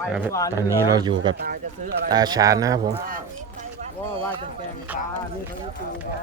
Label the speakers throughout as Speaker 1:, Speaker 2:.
Speaker 1: ตอนนี้เราอยู่กับตาชาญนะครับผม
Speaker 2: ว่าจะแกงปลานี่เขาปูมา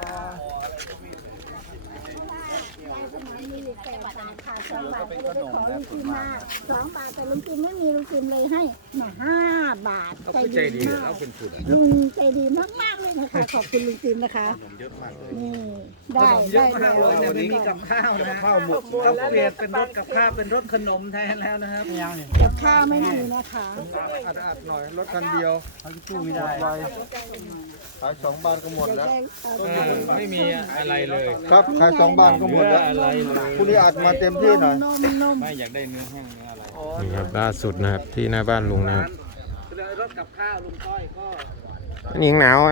Speaker 3: มีแต่บาทค่ะ2 บาทก็ได้ขอลุงจิมมา2 บาทแต่ลุงจิมไม่มีลุงจิมเลยให้มา5 บาทใจดีมากลุงใจดีมากๆเลยนะคะขอบคุณลุงจิมนะคะนี่ได้
Speaker 2: วันนี้มีกับข้าวนะข้าวหมกข้าวเปียกเป็นรสกับข้าวเป็นรสขนมแทนแล้วนะครับ
Speaker 3: กับข้าวไม่มีนะคะ
Speaker 2: อัดหน่อยรถคันเดียวเขาจะสู้ไม่ได้ขาย2 บ้านก็หมดแล้ว
Speaker 1: ไม่มีอะไรเลย
Speaker 2: ครับขาย2 บ้านก็หมดแล้วคุณนี่อัดมาเต็มที่หน่อย
Speaker 1: ไม่อยากได้เนื้อแห้งเนื้ออะไรนี่ครับล่าสุดนะครับที่หน้าบ้านลุงนะครับ
Speaker 2: รถกับข้าวลุงต้อยก็
Speaker 1: นี่หนาวไหม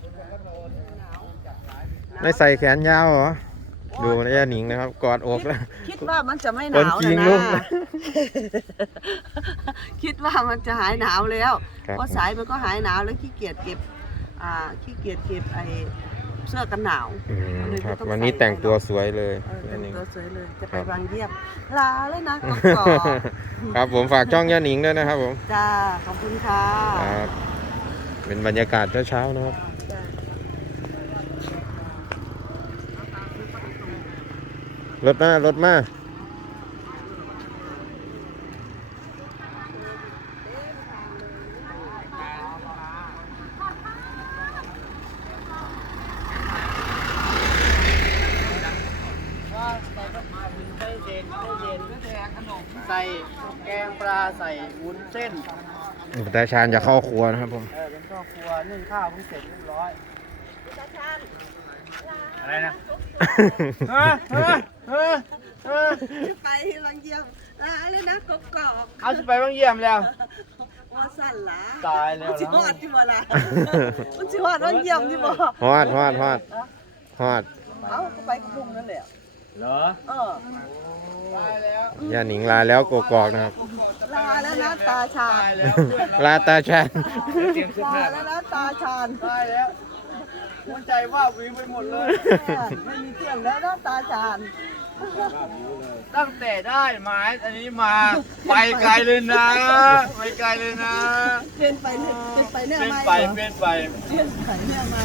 Speaker 1: ไม่ใส่แขนยาวเหรอดูนะย่าหนิงนะครับกอดอกแล้ว
Speaker 4: คิดว่ามันจะไม่หนาวนะคิดว่ามันจะหายหนาวแล้วเพราะสายมันก็หายหนาวแล้วขี้เกียจเก็บไอเสื้อกันหนาว
Speaker 1: ครับวันนี้แต่งตัวสวยเลย
Speaker 4: แต่งตัวสวยเลยจะไปบางเยี่ยมลาเลยนะก็
Speaker 1: ครับผมฝากช่องย่าหนิงด้วยนะครับผม
Speaker 4: จ้าขอบคุณค่ะ
Speaker 1: ครับเป็นบรรยากาศเช้าๆนะครับรถมา
Speaker 2: ใส่แกงปลาใส่วุ้นเส้น
Speaker 1: ตาชาญจะเข้าครัวนะครับผม
Speaker 2: เป็นครอบครัวนึ่งข้าวเพิ่งเสร็จเรียบร้อยอะไรนะ
Speaker 4: ไปบางเยี่ยมลาเลยนะกกอก
Speaker 2: เอาไปบางเยี่ยมแล้ว
Speaker 4: ว่าสั่นละ
Speaker 2: ตายแล้ว
Speaker 4: จิฮอดที่บ่ล่ะมันจิฮอดบางเยี่ยมที่บ่
Speaker 1: ฮอด
Speaker 4: เอาไปกระพุ้งนั่นแหละ
Speaker 2: เหร
Speaker 1: อย่าหนิงลาแล้วกกอกนะครับ
Speaker 4: ลาแล้วนะตาชาญ
Speaker 1: ลาตาชาญ
Speaker 4: ลาแล้วนะตาชาญ
Speaker 2: ได้แล้วหัวใจว่าวิวไปหมดเลย
Speaker 4: ไม่มีเที่ยงแล้วนะตาชาญ
Speaker 2: ตั้งแต่ได้หมายอันนี้มาไปไกลเลยนะไปไกลเลยนะ
Speaker 4: เปลี่ยนไปเนี่ย
Speaker 2: ไปเปลี่ยนไป
Speaker 4: เนี่ยไหม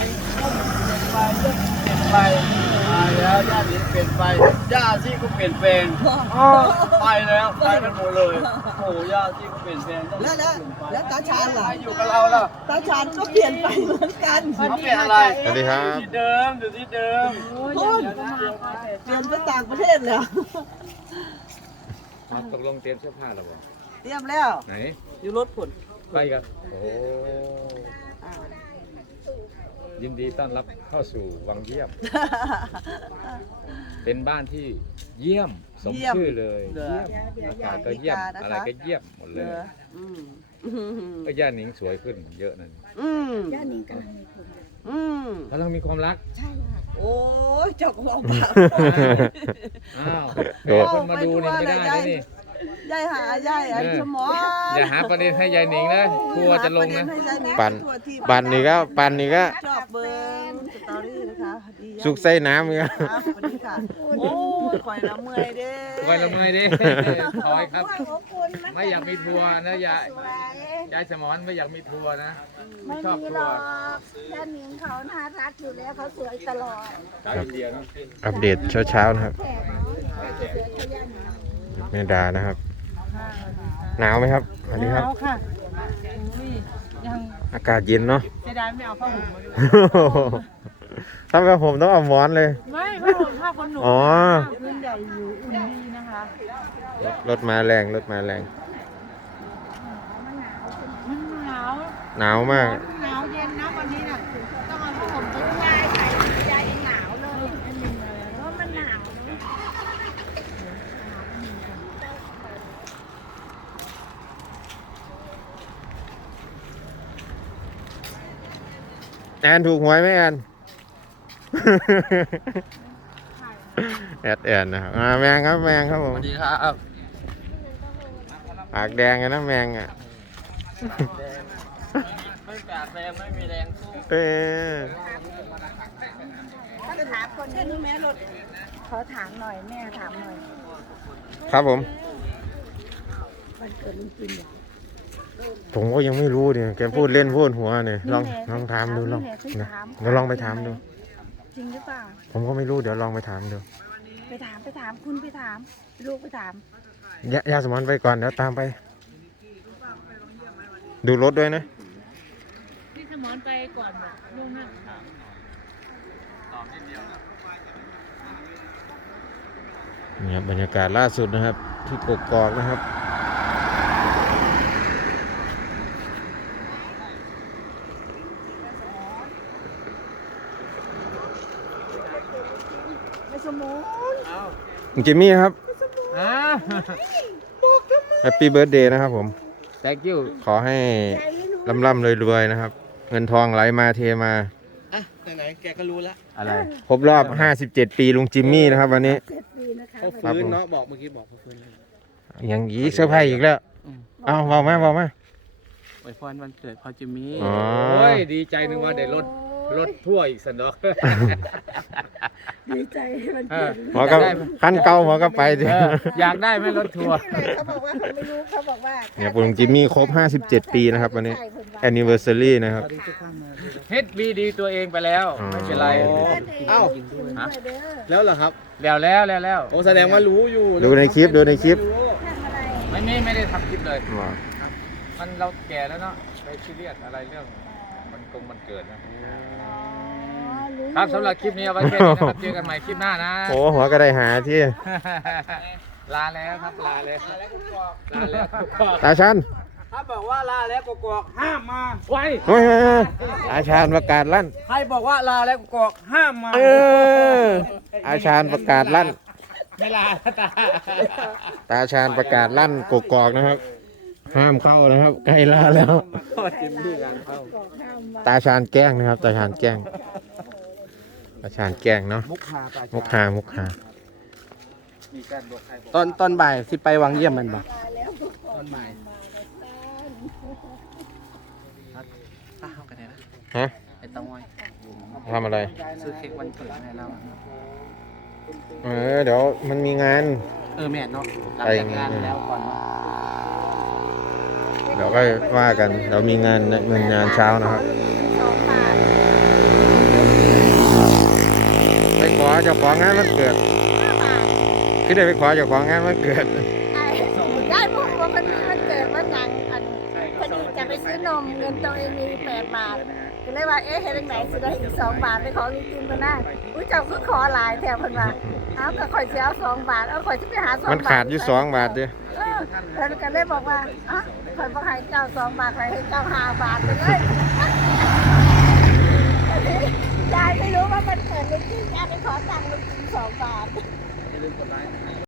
Speaker 2: ไปแล้วย่าหนิงเปลี่ยนไปย่าซี่ก็เปลี่ยนแปลงไปแล้วไปกันหมดเลยโอ้ย่าซี่ก็เปลี่ยนแปลง
Speaker 4: แล้วตาชาญล่ะ
Speaker 2: อยู่กับเราล่ะ
Speaker 4: ตาชาญก็เปลี่ยนไปเหมือนกัน
Speaker 2: เขาเปลี่ยนอะไร
Speaker 1: สวัสดีครับ
Speaker 2: ที่เดิมอยู่ที่เดิม
Speaker 4: เปลี่ยนไปต่างประเทศแล้ว
Speaker 1: ตกลงเตรียมเสื้อผ้าแล้วบ่
Speaker 4: เตรียมแล้ว
Speaker 1: ไหน
Speaker 4: อยู่รถผล
Speaker 1: ไปกันโอ้ยินดีต้อนรับเข้าสู่วังเยี่ยมเป็นบ้านที่เยี่ยมสมชื่อเลยเยี่ยมอากาศก็เยี่ยมอะไรก็เยี่ยมหมดเลยก็ย่าหนิงสวยขึ้นเยอะนั่น
Speaker 3: ย่าหนิงกำ
Speaker 1: ลังมีความรัก
Speaker 4: ใช่ค่ะโอ้ยเจ้าของบ้าน
Speaker 1: อ้าวคนมาดูนี่ไม่ได้เลยนี่
Speaker 4: ยายหายายไอ้สมอ
Speaker 1: อย่าหาประเด็นให้ยายหนิงนะครัวจะลงนะปั่นนี่ก็
Speaker 4: ชอบเบิ้งสตอรี่นะคะ
Speaker 1: สุกใส่น้ำเนี่ย
Speaker 4: โอ้ยคอยละเมื่อยเด้
Speaker 1: คอยละเมื่อยเด้คอยครับไม่อยากมีทัวร์นะยายสมอนไม่อยากมีทัวร์นะ
Speaker 3: ไม่ชอบทัวร์ย่าหนิงเขาน่ารักอยู่แล้วเขาสวยตลอด
Speaker 1: อัปเดตเช้านะครับแม่ดานะครับหนาวไหมครับอันนี้ครับหนาวค่ะอากาศเย็นเนาะ
Speaker 4: ไม่ได้ไม่เอาผ้าห่มมาด้วย
Speaker 1: ถ้าผ้าห่มต้องเอาหมอนเลย
Speaker 4: ไม่ผ้าห่มผ้าขนหนูพื้นใหญ่อยู่อุ่นดีนะคะ
Speaker 1: รถมาแรงหนาวมาก
Speaker 4: หนาวเย็นนะวันนี้น่ะต้องเอาผ้าห่มตัวใหญ่ใส่ใหญ่หนาวเลยเพราะมันหนาว
Speaker 1: แอนถูกหวยไหมแอนแอนนะครับแมงครับผม
Speaker 2: สวัสดีครับ
Speaker 1: ปากแดงกันนะแมงอ่ะ
Speaker 2: ไม่ปากแดงไม่มีแรงสู้
Speaker 3: ถ้าจะถามคนที่แม่รถขอถามหน่อยแม่ถามหน่อย
Speaker 1: ครับผม
Speaker 3: วันเกิดลุงจิม
Speaker 5: ผมก็ยังไม่รู้เนี่ยแกพูดเล่นพูดหัวเนี่ยลองถามดูลองนะเดี๋ยวลองไปถามดู
Speaker 3: จริงหรือเปล่า
Speaker 5: ผมก็ไม่รู้เดี๋ยวลองไปถามดู
Speaker 3: ไปถามคุณไปถามลูกไปถาม
Speaker 5: ย่าสมอนไปก่อนเดี๋ยวตามไป ดูรถด้วยนะ
Speaker 6: พี่สมอนไปก่อนแบบล่วงหน้า
Speaker 5: นี่ครับบรรยากาศล่าสุดนะครับ ที่กกอกนะครับ
Speaker 3: ไม่สมอง
Speaker 5: จิมมี่ครับ
Speaker 1: อ่า
Speaker 5: แฮปปี้เบิร์ดเดย์นะครับผม
Speaker 1: thank you
Speaker 5: ขอให้ร่ำรวยๆนะครับ เงินทองไหลมาเทมา
Speaker 2: อ่ะไหนๆแกก็รู้แล้ว
Speaker 1: อะไร
Speaker 5: ครบรอบ 57 ปีลุงจิมมี่นะครับวันนี้
Speaker 3: 7 ปีนะคะ
Speaker 2: เขาฟื้นเนาะบอกเมื่อกี้บอกเขาฟื้นเลย
Speaker 5: อย่างนี้เซอร์ไพรส์อีกแล้ว เอาบอกมา
Speaker 2: อวยพรวันเกิดพอจิมมี่
Speaker 5: อ๋อ
Speaker 1: โอ้ยดีใจนึงว่าได้รถทั่วอีกสันดอก
Speaker 3: ดีใจมัน
Speaker 1: เอ
Speaker 3: เกิ
Speaker 1: อ
Speaker 3: ด
Speaker 5: หมอก็ขั้นเก่าหมอก็ไปดิ
Speaker 1: อยากได้ไหมรถทัวร์
Speaker 3: เขาบอกว่าเขาไม่รู้เขาบอกว่า
Speaker 5: เนี่ยลุงจิมมี่ครบ 57 ปีนะครับวันนี้ anniversary นะครับ
Speaker 1: เฮ็ดบีดีตัวเองไปแล้วไม่เป็นไร
Speaker 2: เอ้า
Speaker 1: ฮะ
Speaker 2: แล้วเหรอครับ
Speaker 1: แล้ว
Speaker 2: โอ้แสดงว่ารู้อยู่
Speaker 5: ดูในคลิป
Speaker 3: ทำอะไร
Speaker 1: ไม่ได้ทำคลิปเลย
Speaker 5: อ๋อ
Speaker 1: มันเราแก่แล้วเนาะไปซีเรียสอะไรเรื่องมันเกิดนะ ครับสำหรับคลิปนี้เอาไว้แค่นี้นะครับเจอกันใหม่คลิปหน้านะ
Speaker 5: โอ้หัวก็ได้หาที่
Speaker 1: ลาแล้วครับลาแล้ว
Speaker 5: ตาชัน
Speaker 2: ถ้าบอกว่าลาแล้วกอกห้ามมา
Speaker 1: ไว้
Speaker 5: เฮ้ยอาชาญประกาศลั่น
Speaker 2: ใครบอกว่าลาแล้วกอกห้ามมา
Speaker 5: เอออาชาญประกาศลั่น
Speaker 1: ไม่ลาตา
Speaker 5: ตาชาญประกาศลั่นกกอกนะครับ ห้ามเข้านะครับใกล้ลาแล้ว
Speaker 2: พอจิมมี่งานเข้า
Speaker 5: ตาชาญแกล้งนะครับ ตาชาญแกล้งตาชาญแกล้งเนาะ
Speaker 2: มุกฮาปา
Speaker 5: มุกฮา
Speaker 2: ตอนบ่ายสิไปวังเยี่ยมมันบ่ตอนบ่ายป้าเข้ากันได้นะ
Speaker 5: ฮะ
Speaker 2: ไอ้เต้าง้อย
Speaker 5: ทำอะไร
Speaker 2: ซื้อเค้กวันเกิดให้เรา
Speaker 5: เดี๋ยวมันมีงาน
Speaker 2: แม่เนาะหลังจากงานแล้วก่อนเนาะ
Speaker 5: เดี๋ยวก็ว่ากันเดี๋ยวมีงานเช้านะครับไปขอเจ้าของงานวันเกิดคือได้ไปขอเจ้าของงานวันเกิด
Speaker 3: ได้พวกว่ามันมีมันเกิดวันหนังอันพอดีจะไปซื้อนมเงินตัวเองมี8 บาทก็เลยว่าเอ๊ะเห็นไหนจะได้อีก2 บาทไปขอลุงจิมมาได้อุ้ยเจ้าคือขอหลายแถวเพิ่นว่าเอาก็ข่อยสิเอา2 บาทเอาข่อยสิไปหา2 บาท
Speaker 5: มันขาดอยู่2 บาทเดียว
Speaker 3: เพิ่นก็เลยบอกว่าอ่ะข่อยบ่ให้เจ้า2 บาทข่อยให้เจ้า5 บาทไปเลย ยายไม่รู้ว่ามันเกิดลุงจิมยายไปขอตังค์ลุงจิม2 บาท